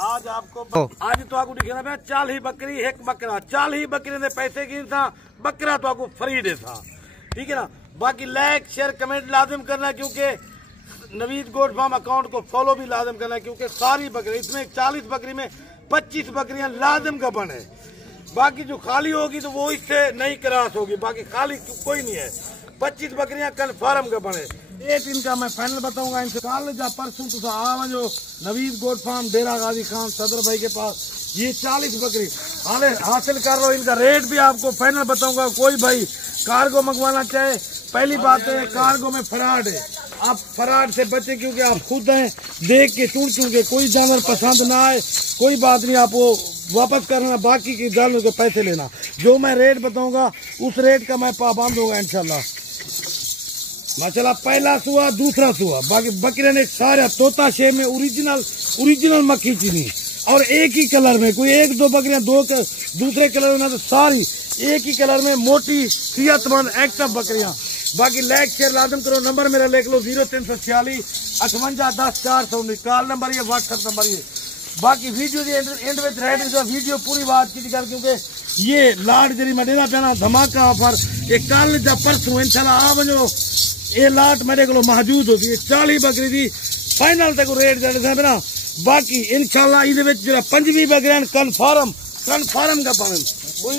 आज तो आपको दिखेना मैं 40 बकरी एक बकरा 40 बकरी दे पैसे की था बकरा तो आपको फ्री दे था। ठीक है ना। बाकी लाइक शेयर कमेंट लाजिम करना, क्योंकि नवीद गोट फार्म अकाउंट को फॉलो भी लाजिम करना, क्योंकि सारी बकरी इसमें 40 बकरी में 25 बकरियां लाजिम का बन है। बाकी जो खाली होगी तो वो इससे नहीं क्रॉस होगी, बाकी खाली कोई नहीं है। 25 बकरियां कन्फर्म का बने। एक इनका मैं फाइनल बताऊंगा। इनसे कल जा परसों तो आवा जो नवीद गोट फार्म डेरा गाजी खान सदर भाई के पास ये 40 बकरी हासिल कर लो। इनका रेट भी आपको फाइनल बताऊंगा। कोई भाई कार्गो मंगवाना चाहे, पहली बात है कार्गो में फ्रॉड है, आप फ्रॉड से बचे, क्योंकि आप खुद हैं देख के चुन चुन के कोई जानवर पसंद ना आए कोई बात नहीं, आप वो वापस करना, बाकी के जानवर के पैसे लेना। जो मैं रेट बताऊंगा उस रेट का मैं पाबंद होगा इंशाल्लाह। माशाल्लाह पहला सुआ दूसरा सुआ, बाकी बकरे ने सारा तोता शेप में ओरिजिनल मक्खी चीनी और एक ही कलर में, कोई एक दो बकरियां दूसरे कलर में, तो सारी एक ही कलर में मोटी सेहतमंद एक्टिव बकरियां। बाकी लाइक शेयर लाजम करो। नंबर मेरा लिख लो 0346 58 10 419 कॉल नंबर ये, व्हाट्सएप नंबर ये। बाकी video and with red video पूरी बात की कर, क्योंकि ये लाट जरी मैं देना पाना धमाका ऑफर एक कल जा परसों इंशाल्लाह आ वजो ये लाट मेरे को मौजूद होती है। 40 बकरी दी फाइनल तक रेट देने ना। बाकी इंशाल्लाह ये 25 बकरियां कन्फर्म का पावन, कोई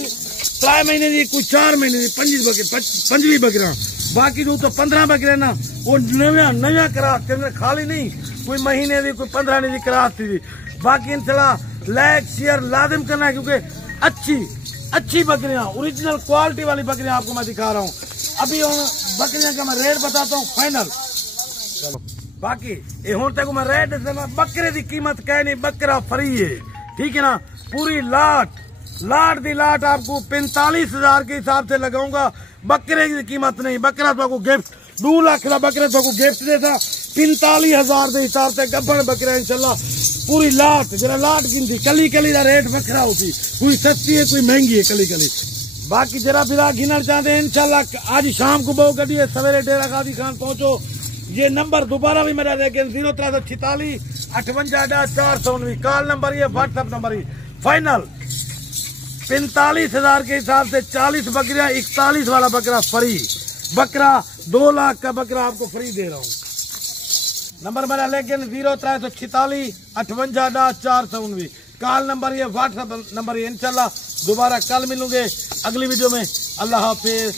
3 महीने की कोई 4 महीने की 25 बकरियां। बाकी जो तो 15 बकरियां ना वो नया क्रास खाली नहीं, कोई महीने की कोई 15 दिन की क्रास थी। बाकी इंशाल्लाह लाइक शेयर लाजिम करना है, क्योंकि अच्छी बकरियां ओरिजिनल क्वालिटी वाली बकरियां आपको मैं दिखा रहा हूँ। अभी बकरियां का मैं रेट बताता हूँ फाइनल। बाकी ये हूं तक मैं रेट बकरे की कीमत कह नहीं, बकरा फ्री है। ठीक है ना। पूरी लाट दी लाट आपको 45,000 के हिसाब से लगाऊंगा। बकरे की कीमत नहीं, बकरा तो आपको गिफ्ट 2 लाख का बकरा तो आपको गिफ्ट देता 45,000 के हिसाब से गब्बन बकरा इंशाल्लाह पूरी लाट। जरा लाट गिनती कली का रेट बकरा होती, कोई सस्ती है कोई महंगी है कली। बाकी जरा बिरा गिनना चाहते हैं इंशाल्लाह आज शाम को बहु गड्डी सवेरे डेरा गाजी खान पहुंचो। ये नंबर दोबारा भी मेरा लेकिन 0346 58 419 कॉल नंबर ये, व्हाट्सएप नंबर ये। फाइनल 45,000 के हिसाब से 40 बकरियां 41 वाला बकरा फ्री, बकरा 2 लाख का बकरा आपको फ्री दे रहा हूँ। नंबर मेरा लेकिन 0346 58 419 कॉल नंबर ये, व्हाट्सएप नंबर ये। इंशाल्लाह दोबारा कल मिलूंगे अगली वीडियो में। अल्लाह हाफिज।